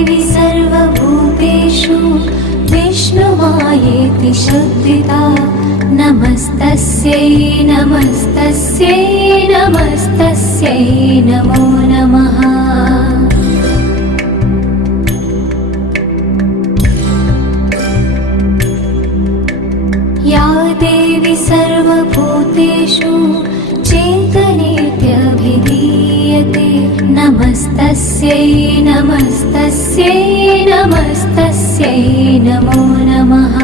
देवी सर्वभूतेषु विष्णुमायेति शुद्धिता नमस्तस्यै नमस्तस्यै नमस्तस्यै नमो नमः। या देवी सर्वभूतेषु चेतनेत्यभिधीयते नमस्तस्यै नमस्तस्यै नमस्तस्यै नमो नमः।